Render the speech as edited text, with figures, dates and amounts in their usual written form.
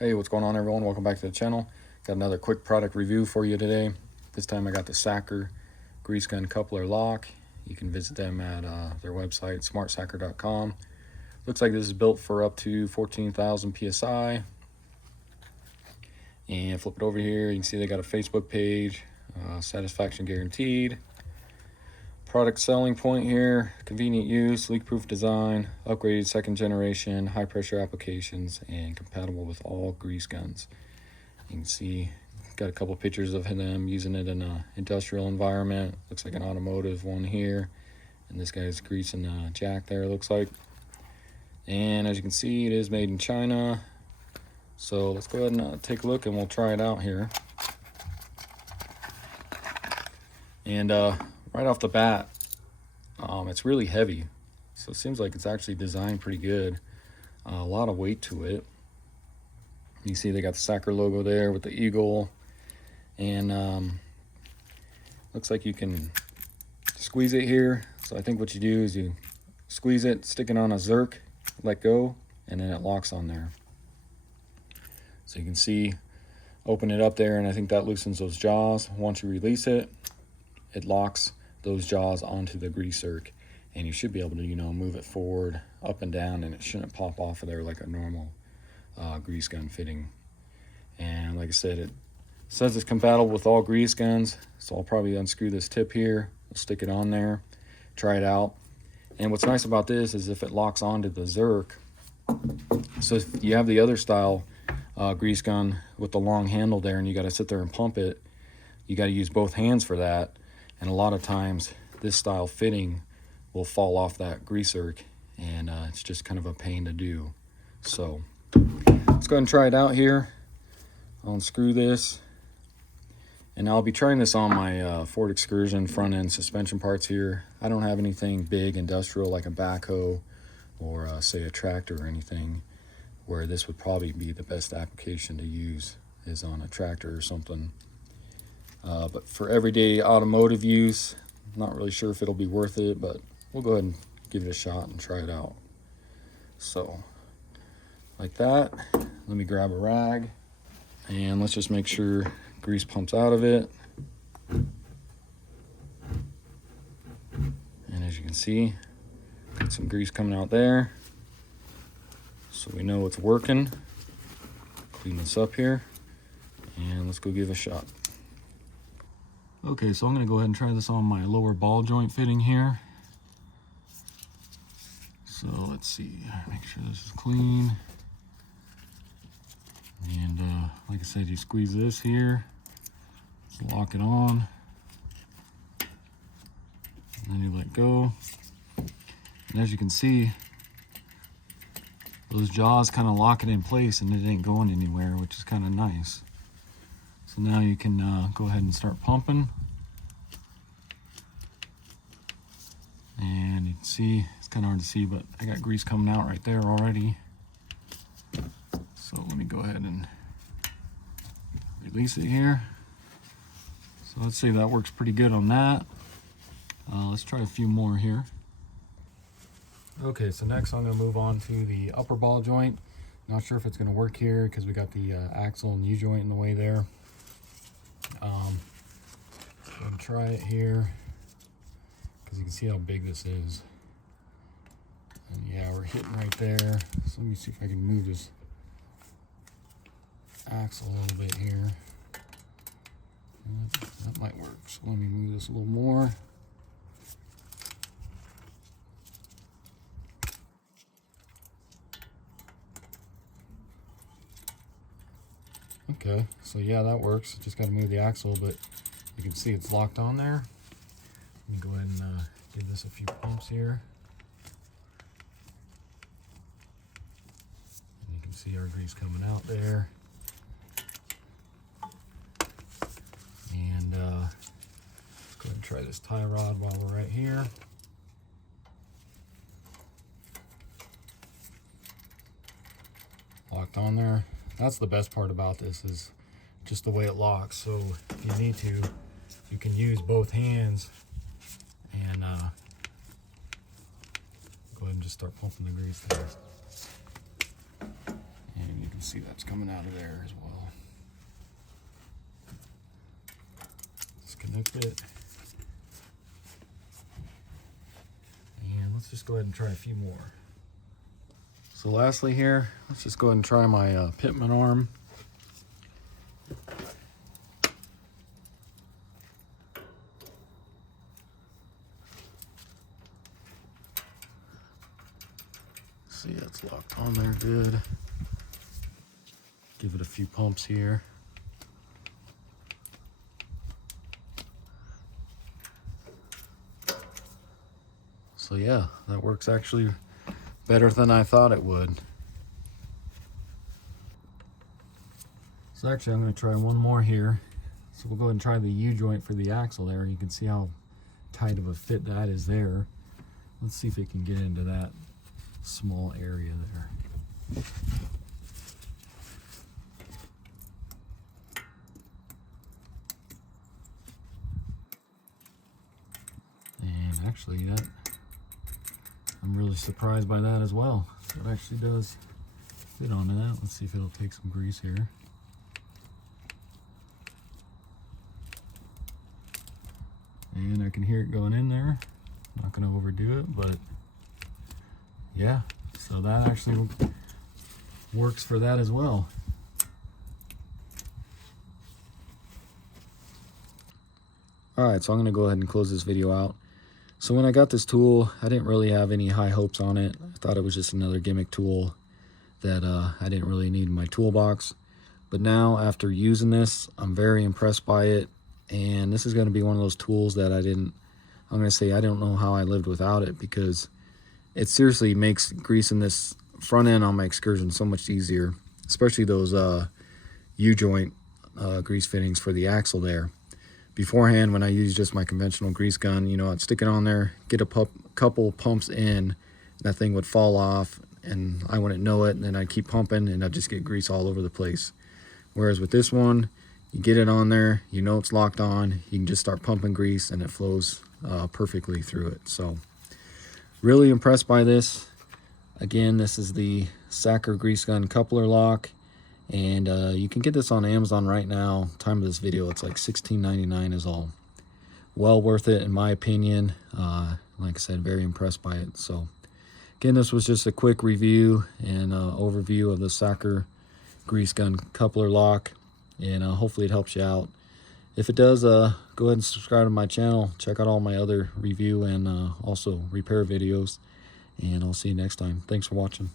Hey, what's going on, everyone? Welcome back to the channel. Got another quick product review for you today. This time I got the Sacker grease gun coupler lock. You can visit them at their website, smartsacker.com. Looks like this is built for up to 14,000 psi. And flip it over here, you can see they got a Facebook page, satisfaction guaranteed. Product selling point here: convenient use, leak-proof design, upgraded second generation, high pressure applications, and compatible with all grease guns. You can see got a couple pictures of them using it in an industrial environment. Looks like an automotive one here, and this guy's greasing a jack there, looks like. And as you can see, it is made in China. So let's go ahead and take a look and we'll try it out here. And right off the bat, it's really heavy, so it seems like it's actually designed pretty good. A lot of weight to it. You see they got the Sacker logo there with the eagle, and looks like you can squeeze it here. So I think what you do is you squeeze it, stick it on a zerk, let go, and then it locks on there. So you can see, open it up there, and I think that loosens those jaws. Once you release it, it locks those jaws onto the grease zerk, and you should be able to, move it forward, up and down, and it shouldn't pop off of there like a normal grease gun fitting. And like I said, it says it's compatible with all grease guns, so I'll probably unscrew this tip here, we'll stick it on there, try it out. And what's nice about this is if it locks onto the zerk, so if you have the other style grease gun with the long handle there and you got to sit there and pump it, you got to use both hands for that. And a lot of times this style fitting will fall off that grease zerk, and it's just kind of a pain to do. So let's go ahead and try it out here. I'll unscrew this, and I'll be trying this on my Ford Excursion front end suspension parts here. I don't have anything big industrial like a backhoe or say a tractor or anything where this would probably be the best application to use, is on a tractor or something. But for everyday automotive use, not really sure if it'll be worth it, but we'll go ahead and give it a shot and try it out. So like that, let me grab a rag and let's just make sure grease pumps out of it. And as you can see, got some grease coming out there, so we know it's working. Clean this up here and let's go give it a shot. Okay, so I'm going to go ahead and try this on my lower ball joint fitting here. So let's see, make sure this is clean. And like I said, you squeeze this here, lock it on, and then you let go. And as you can see, those jaws kind of lock it in place and it ain't going anywhere, which is kind of nice. So now you can go ahead and start pumping. And you can see, it's kind of hard to see, but I got grease coming out right there already. So let me go ahead and release it here. So let's see, that works pretty good on that. Let's try a few more here. Okay, so next I'm going to move on to the upper ball joint. Not sure if it's going to work here because we got the axle and U-joint in the way there. Go ahead and try it here because you can see how big this is. And yeah, we're hitting right there. So let me see if I can move this axle a little bit here. That might work. So let me move this a little more. Okay, so yeah, that works. Just got to move the axle, but you can see it's locked on there. Let me go ahead and give this a few pumps here. And you can see our grease coming out there. And let's go ahead and try this tie rod while we're right here. Locked on there. That's the best part about this, is just the way it locks. So if you need to, you can use both hands and go ahead and just start pumping the grease there. And you can see that's coming out of there as well. Disconnect it. And let's just go ahead and try a few more. So lastly here, let's just go ahead and try my Pitman Arm. See, it's locked on there good. Give it a few pumps here. So yeah, that works actually better than I thought it would. So actually I'm going to try one more here. So we'll go ahead and try the U-joint for the axle there. You can see how tight of a fit that is there. Let's see if it can get into that small area there. And actually I'm really surprised by that as well. It actually does fit onto that. Let's see if it'll take some grease here. And I can hear it going in there. Not going to overdo it, but yeah, so that actually works for that as well. Alright, so I'm going to go ahead and close this video out. So when I got this tool, I didn't really have any high hopes on it. I thought it was just another gimmick tool that I didn't really need in my toolbox. But now, after using this, I'm very impressed by it. And this is going to be one of those tools that I'm going to say I don't know how I lived without it, because it seriously makes greasing this front end on my Excursion so much easier, especially those U-joint grease fittings for the axle there. Beforehand, when I used just my conventional grease gun, you know, I'd stick it on there, get a couple pumps in, that thing would fall off, and I wouldn't know it, and then I'd keep pumping, and I'd just get grease all over the place. Whereas with this one, you get it on there, you know it's locked on, you can just start pumping grease, and it flows perfectly through it. So, really impressed by this. Again, this is the Sacker Grease Gun Coupler Lock. And you can get this on Amazon right now. Time of this video, it's like $16.99 is all. Well worth it in my opinion. Like I said, very impressed by it. So again, this was just a quick review and overview of the Sacker Grease Gun Coupler Lock, and hopefully it helps you out. If it does, go ahead and subscribe to my channel. Check out all my other review and also repair videos, and I'll see you next time. Thanks for watching.